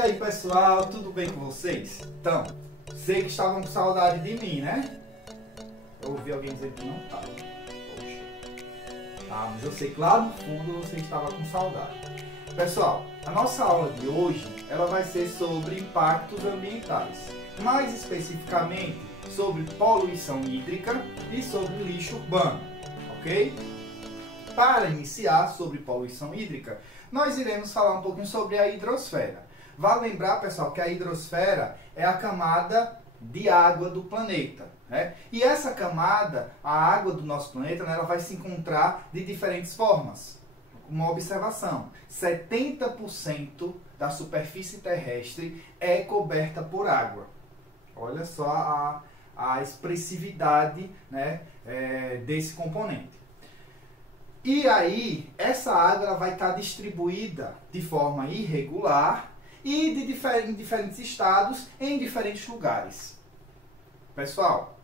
aí pessoal, tudo bem com vocês? Então, sei que estavam com saudade de mim, né? Eu ouvi alguém dizer que não estava. Poxa. Ah, mas eu sei que lá no fundo você estava com saudade. Pessoal, a nossa aula de hoje ela vai ser sobre impactos ambientais. Mais especificamente sobre poluição hídrica e sobre lixo urbano, ok? Para iniciar sobre poluição hídrica, nós iremos falar um pouquinho sobre a hidrosfera. Vale lembrar, pessoal, que a hidrosfera é a camada de água do planeta, né? E essa camada, a água do nosso planeta, né, ela vai se encontrar de diferentes formas. Uma observação, 70% da superfície terrestre é coberta por água. Olha só a expressividade, né, desse componente. E aí, essa água ela vai estar distribuída de forma irregular e em diferentes estados, em diferentes lugares. Pessoal,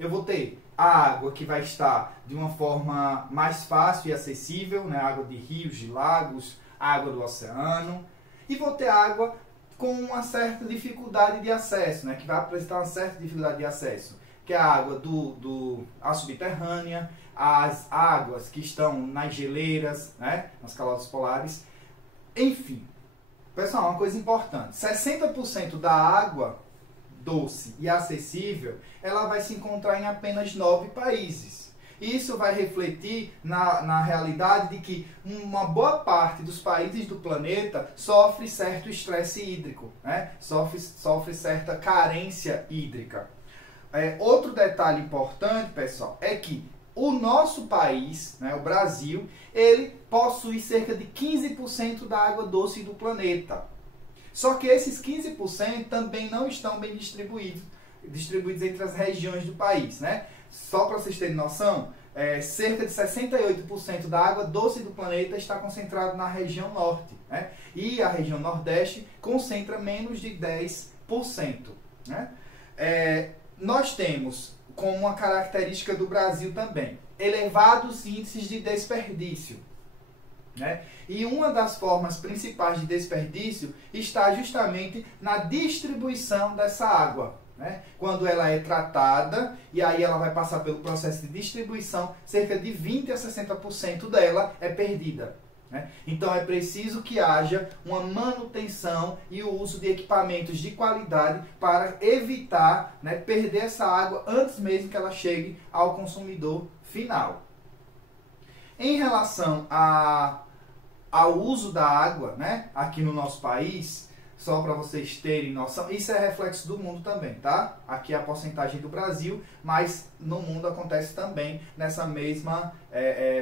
eu vou ter a água que vai estar de uma forma mais fácil e acessível, né? Água de rios, de lagos, água do oceano. E vou ter água com uma certa dificuldade de acesso, né? Que vai apresentar uma certa dificuldade de acesso, que é a água a subterrânea, as águas que estão nas geleiras, né? Nas calotas polares. Enfim, pessoal, uma coisa importante, 60% da água doce e acessível, ela vai se encontrar em apenas 9 países. Isso vai refletir na realidade de que uma boa parte dos países do planeta sofre certo estresse hídrico, né? Sofre certa carência hídrica. Outro detalhe importante, pessoal, é que o nosso país, né, o Brasil, ele possui cerca de 15% da água doce do planeta. Só que esses 15% também não estão bem distribuídos entre as regiões do país, né? Só para vocês terem noção, cerca de 68% da água doce do planeta está concentrada na região norte, né? E a região nordeste concentra menos de 10%, né? Nós temos, como uma característica do Brasil também, elevados índices de desperdício, né? E uma das formas principais de desperdício está justamente na distribuição dessa água, né? Quando ela é tratada e aí ela vai passar pelo processo de distribuição, cerca de 20 a 60% dela é perdida, né? Então é preciso que haja uma manutenção e o uso de equipamentos de qualidade para evitar, né, perder essa água antes mesmo que ela chegue ao consumidor final. Em relação ao uso da água, né, aqui no nosso país, só para vocês terem noção, isso é reflexo do mundo também, tá? Aqui é a porcentagem do Brasil, mas no mundo acontece também nessa mesma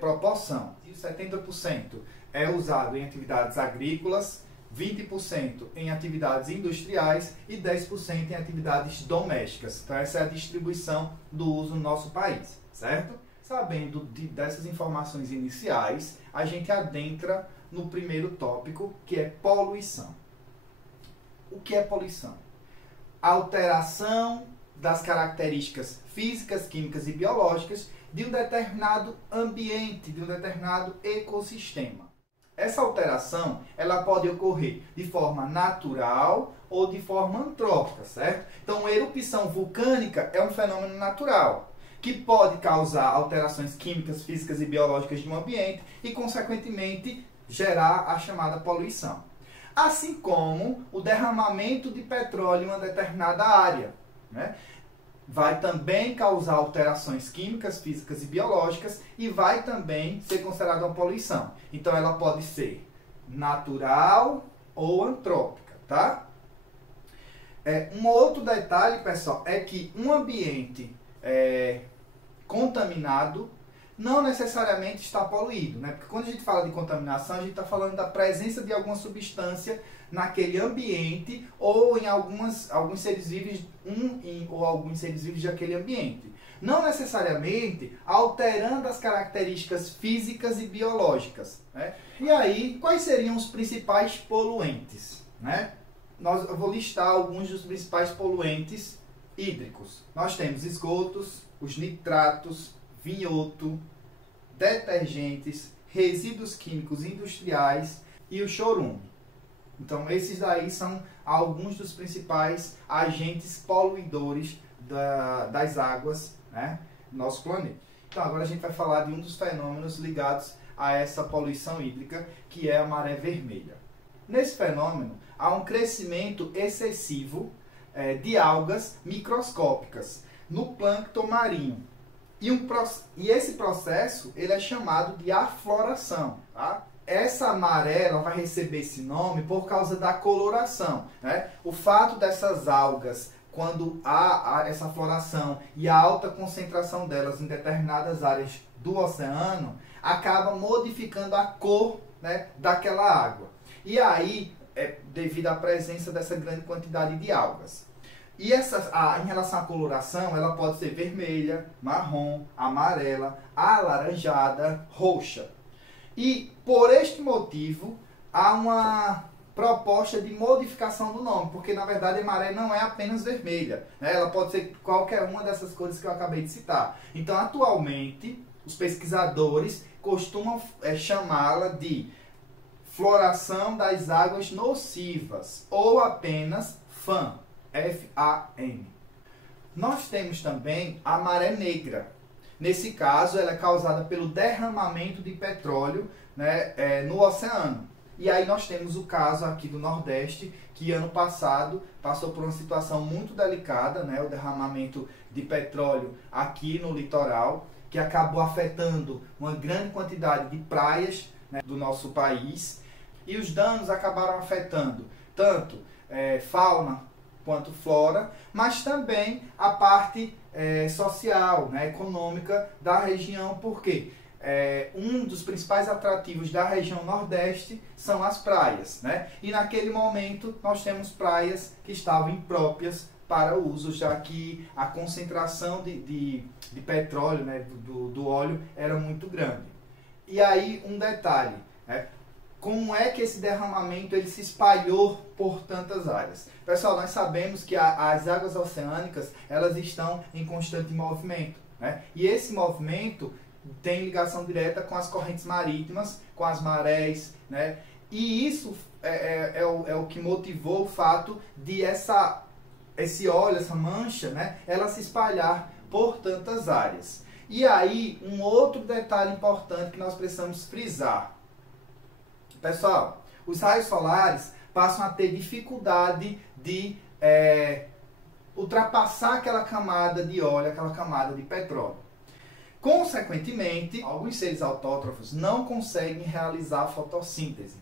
proporção. 70% é usado em atividades agrícolas, 20% em atividades industriais e 10% em atividades domésticas. Então essa é a distribuição do uso no nosso país, certo? Sabendo dessas informações iniciais, a gente adentra no primeiro tópico, que é poluição. O que é poluição? Alteração das características físicas, químicas e biológicas de um determinado ambiente, de um determinado ecossistema. Essa alteração ela pode ocorrer de forma natural ou de forma antrópica, certo? Então, a erupção vulcânica é um fenômeno natural, que pode causar alterações químicas, físicas e biológicas de um ambiente e, consequentemente, gerar a chamada poluição. Assim como o derramamento de petróleo em uma determinada área, né? Vai também causar alterações químicas, físicas e biológicas e vai também ser considerada uma poluição. Então, ela pode ser natural ou antrópica, tá? Um outro detalhe, pessoal, é que um ambiente contaminado não necessariamente está poluído, né? Porque quando a gente fala de contaminação, a gente está falando da presença de alguma substância naquele ambiente ou em alguns seres vivos, ou alguns seres vivos daquele ambiente. Não necessariamente alterando as características físicas e biológicas, né? E aí, quais seriam os principais poluentes, né? Eu vou listar alguns dos principais poluentes hídricos. Nós temos esgotos, os nitratos, vinhoto, detergentes, resíduos químicos industriais e o chorume. Então esses daí são alguns dos principais agentes poluidores das águas, né, do nosso planeta. Então agora a gente vai falar de um dos fenômenos ligados a essa poluição hídrica, que é a maré vermelha. Nesse fenômeno há um crescimento excessivo de algas microscópicas no plâncton marinho. E esse processo ele é chamado de afloração. Tá? Essa maré ela vai receber esse nome por causa da coloração. Né? O fato dessas algas, quando há essa floração e a alta concentração delas em determinadas áreas do oceano, acaba modificando a cor, né, daquela água. E aí, devido à presença dessa grande quantidade de algas. E em relação à coloração, ela pode ser vermelha, marrom, amarela, alaranjada, roxa. E por este motivo, há uma proposta de modificação do nome, porque na verdade a maré não é apenas vermelha, né? Ela pode ser qualquer uma dessas cores que eu acabei de citar. Então, atualmente, os pesquisadores costumam chamá-la de floração das águas nocivas, ou apenas FAN, F-A-N. Nós temos também a maré negra. Nesse caso, ela é causada pelo derramamento de petróleo, né, no oceano. E aí nós temos o caso aqui do Nordeste, que ano passado passou por uma situação muito delicada, né, o derramamento de petróleo aqui no litoral, que acabou afetando uma grande quantidade de praias, né, do nosso país. E os danos acabaram afetando tanto fauna quanto flora, mas também a parte social, né, econômica da região, porque um dos principais atrativos da região Nordeste são as praias, né? E naquele momento nós temos praias que estavam impróprias para o uso, já que a concentração de petróleo, né, do óleo era muito grande. E aí um detalhe, né? Como é que esse derramamento ele se espalhou por tantas áreas? Pessoal, nós sabemos que as águas oceânicas elas estão em constante movimento, né? E esse movimento tem ligação direta com as correntes marítimas, com as marés, né? E isso é o que motivou o fato de esse óleo, essa mancha, né, ela se espalhar por tantas áreas. E aí, um outro detalhe importante que nós precisamos frisar. Pessoal, os raios solares passam a ter dificuldade de ultrapassar aquela camada de óleo, aquela camada de petróleo. Consequentemente, alguns seres autótrofos não conseguem realizar a fotossíntese.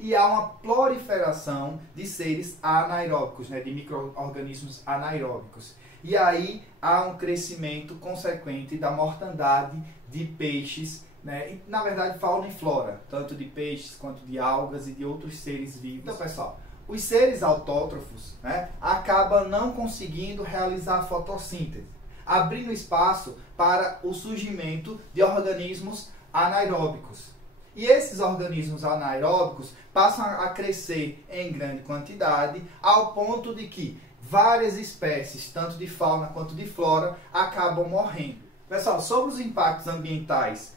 E há uma proliferação de seres anaeróbicos, né, de micro-organismos anaeróbicos. E aí há um crescimento consequente da mortandade de peixes, né, e, na verdade, fauna e flora, tanto de peixes quanto de algas e de outros seres vivos. Então, pessoal, os seres autótrofos, né, acabam não conseguindo realizar a fotossíntese, abrindo espaço para o surgimento de organismos anaeróbicos. E esses organismos anaeróbicos passam a crescer em grande quantidade, ao ponto de que várias espécies, tanto de fauna quanto de flora, acabam morrendo. Pessoal, sobre os impactos ambientais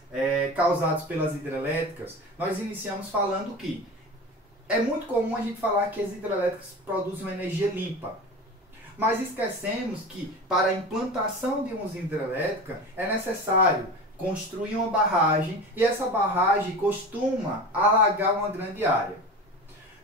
causados pelas hidrelétricas, nós iniciamos falando que é muito comum a gente falar que as hidrelétricas produzem uma energia limpa. Mas esquecemos que para a implantação de uma usina hidrelétrica é necessário construir uma barragem e essa barragem costuma alagar uma grande área.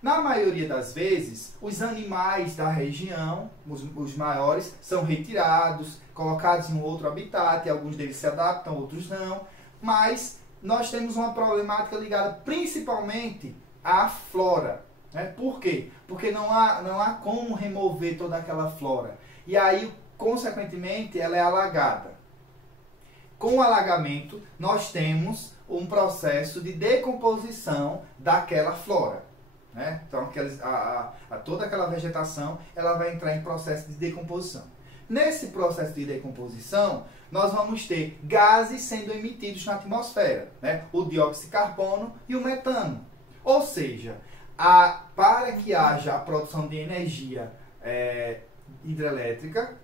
Na maioria das vezes, os animais da região, os maiores, são retirados, colocados em um outro habitat, alguns deles se adaptam, outros não, mas nós temos uma problemática ligada principalmente à flora. Por quê? Porque não há como remover toda aquela flora. E aí, consequentemente, ela é alagada. Com o alagamento, nós temos um processo de decomposição daquela flora. Né? Então, toda aquela vegetação ela vai entrar em processo de decomposição. Nesse processo de decomposição, nós vamos ter gases sendo emitidos na atmosfera. Né? O dióxido de carbono e o metano. Ou seja, para que haja a produção de energia hidrelétrica,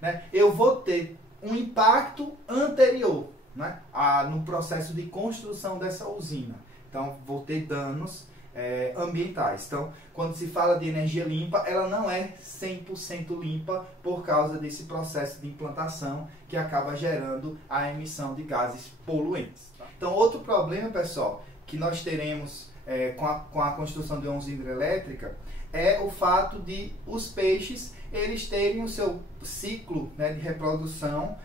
né, eu vou ter um impacto anterior, né, no processo de construção dessa usina. Então, vou ter danos ambientais. Então, quando se fala de energia limpa, ela não é 100% limpa por causa desse processo de implantação que acaba gerando a emissão de gases poluentes. Então, outro problema, pessoal, que nós teremos com a construção de uma usina hidrelétrica é o fato de os peixes eles terem o seu ciclo, né, de reprodução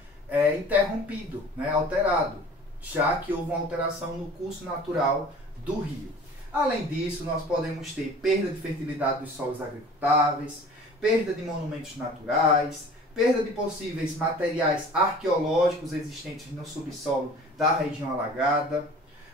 interrompido, né, alterado, já que houve uma alteração no curso natural do rio. Além disso, nós podemos ter perda de fertilidade dos solos agricultáveis, perda de monumentos naturais, perda de possíveis materiais arqueológicos existentes no subsolo da região alagada.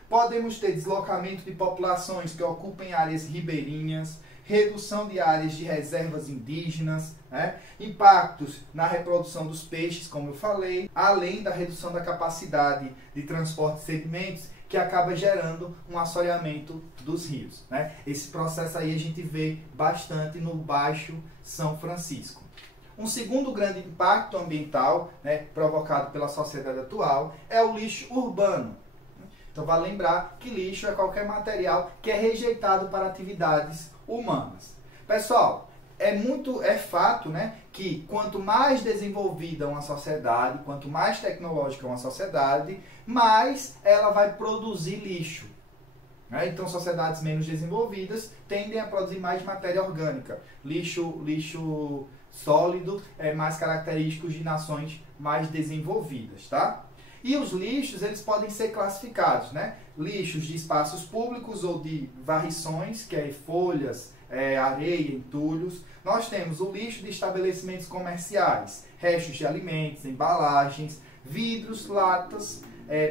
Podemos ter deslocamento de populações que ocupem áreas ribeirinhas, redução de áreas de reservas indígenas, né? Impactos na reprodução dos peixes, como eu falei, além da redução da capacidade de transporte de sedimentos, que acaba gerando um assoreamento dos rios, né? Esse processo aí a gente vê bastante no Baixo São Francisco. Um segundo grande impacto ambiental, né, provocado pela sociedade atual é o lixo urbano. Então, vale lembrar que lixo é qualquer material que é rejeitado para atividades humanas. Pessoal, é fato, né, que quanto mais desenvolvida uma sociedade, quanto mais tecnológica uma sociedade, mais ela vai produzir lixo. Né? Então, sociedades menos desenvolvidas tendem a produzir mais matéria orgânica. Lixo sólido é mais característico de nações mais desenvolvidas, tá? E os lixos, eles podem ser classificados, né? Lixos de espaços públicos ou de varrições, que é folhas, areia, entulhos. Nós temos o lixo de estabelecimentos comerciais, restos de alimentos, embalagens, vidros, latas,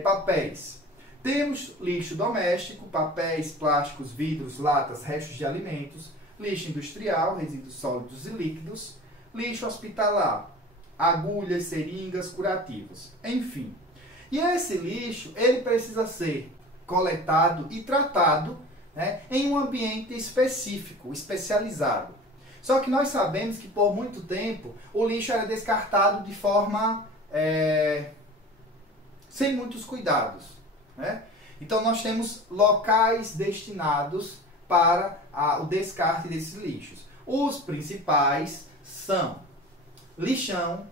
papéis. Temos lixo doméstico, papéis, plásticos, vidros, latas, restos de alimentos, lixo industrial, resíduos sólidos e líquidos, lixo hospitalar, agulhas, seringas, curativos, enfim. E esse lixo, ele precisa ser coletado e tratado, né, em um ambiente específico, especializado. Só que nós sabemos que por muito tempo o lixo era descartado de forma sem muitos cuidados, né? Então nós temos locais destinados para o descarte desses lixos. Os principais são lixão,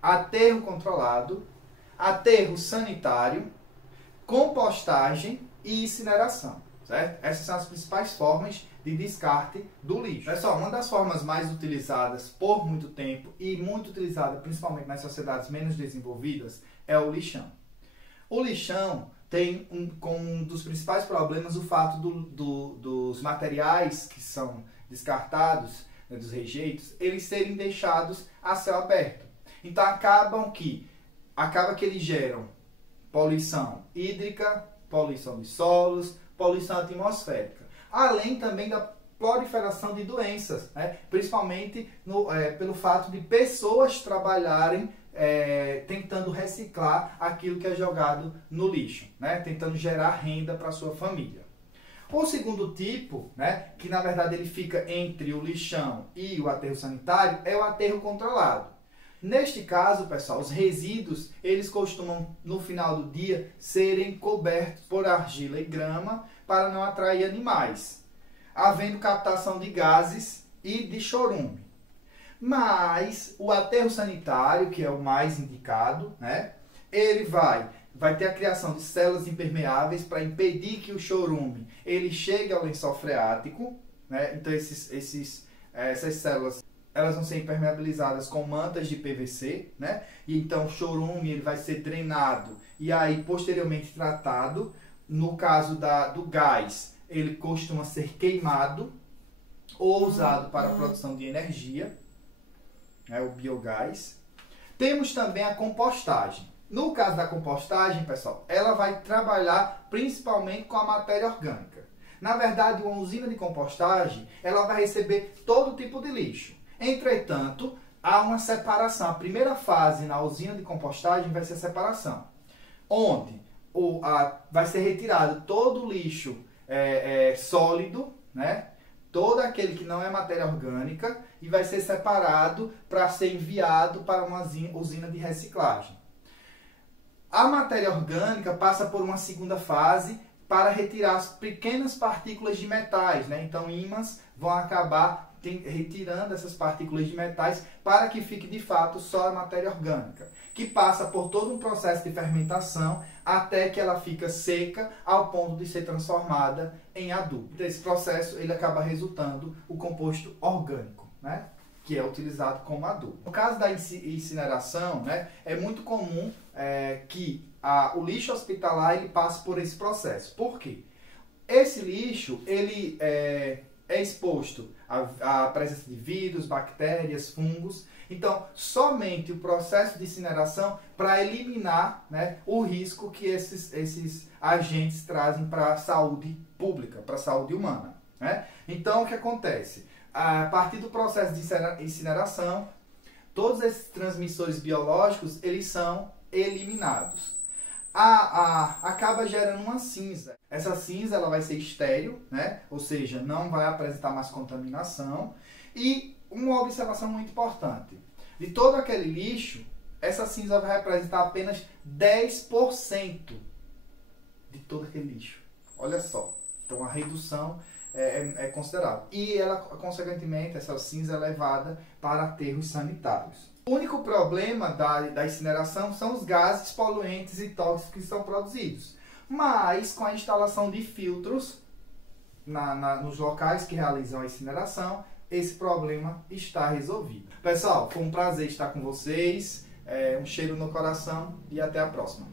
aterro controlado, aterro sanitário, compostagem e incineração, certo? Essas são as principais formas de descarte do lixo. Pessoal, uma das formas mais utilizadas por muito tempo e muito utilizada principalmente nas sociedades menos desenvolvidas é o lixão. O lixão tem como um dos principais problemas o fato dos materiais que são descartados, né, dos rejeitos, eles serem deixados a céu aberto. Então acaba que eles geram poluição hídrica, poluição de solos, poluição atmosférica. Além também da proliferação de doenças, né? Principalmente pelo fato de pessoas trabalharem tentando reciclar aquilo que é jogado no lixo, né? Tentando gerar renda para a sua família. O segundo tipo, né, que na verdade ele fica entre o lixão e o aterro sanitário, é o aterro controlado. Neste caso, pessoal, os resíduos, eles costumam, no final do dia, serem cobertos por argila e grama para não atrair animais, havendo captação de gases e de chorume. Mas o aterro sanitário, que é o mais indicado, né, ele vai ter a criação de células impermeáveis para impedir que o chorume ele chegue ao lençol freático, né? Então essas células elas vão ser impermeabilizadas com mantas de PVC, né? E então o chorume ele vai ser drenado e aí posteriormente tratado. No caso do gás, ele costuma ser queimado ou usado para a produção de energia, né? O biogás. Temos também a compostagem. No caso da compostagem, pessoal, ela vai trabalhar principalmente com a matéria orgânica. Na verdade, uma usina de compostagem, ela vai receber todo tipo de lixo. Entretanto, há uma separação. A primeira fase na usina de compostagem vai ser a separação, onde vai ser retirado todo o lixo sólido, né? Todo aquele que não é matéria orgânica, e vai ser separado para ser enviado para uma usina de reciclagem. A matéria orgânica passa por uma segunda fase, para retirar as pequenas partículas de metais, né? Então ímãs vão acabar retirando essas partículas de metais para que fique de fato só a matéria orgânica, que passa por todo um processo de fermentação até que ela fica seca ao ponto de ser transformada em adubo. Esse processo ele acaba resultando o composto orgânico, né? Que é utilizado como adubo. No caso da incineração, né, é muito comum que o lixo hospitalar ele passe por esse processo. Por quê? Esse lixo ele é exposto à presença de vírus, bactérias, fungos. Então, somente o processo de incineração para eliminar, né, o risco que esses agentes trazem para a saúde pública, para a saúde humana, né? Então, o que acontece? A partir do processo de incineração, todos esses transmissores biológicos eles são eliminados. Acaba gerando uma cinza. Essa cinza ela vai ser estéril, né? Ou seja, não vai apresentar mais contaminação. E uma observação muito importante: de todo aquele lixo, essa cinza vai representar apenas 10% de todo aquele lixo. Olha só. Então a redução é considerável. E ela, consequentemente, essa cinza é levada para aterros sanitários. O único problema da incineração são os gases poluentes e tóxicos que são produzidos. Mas com a instalação de filtros nos locais que realizam a incineração, esse problema está resolvido. Pessoal, foi um prazer estar com vocês. Um cheiro no coração e até a próxima.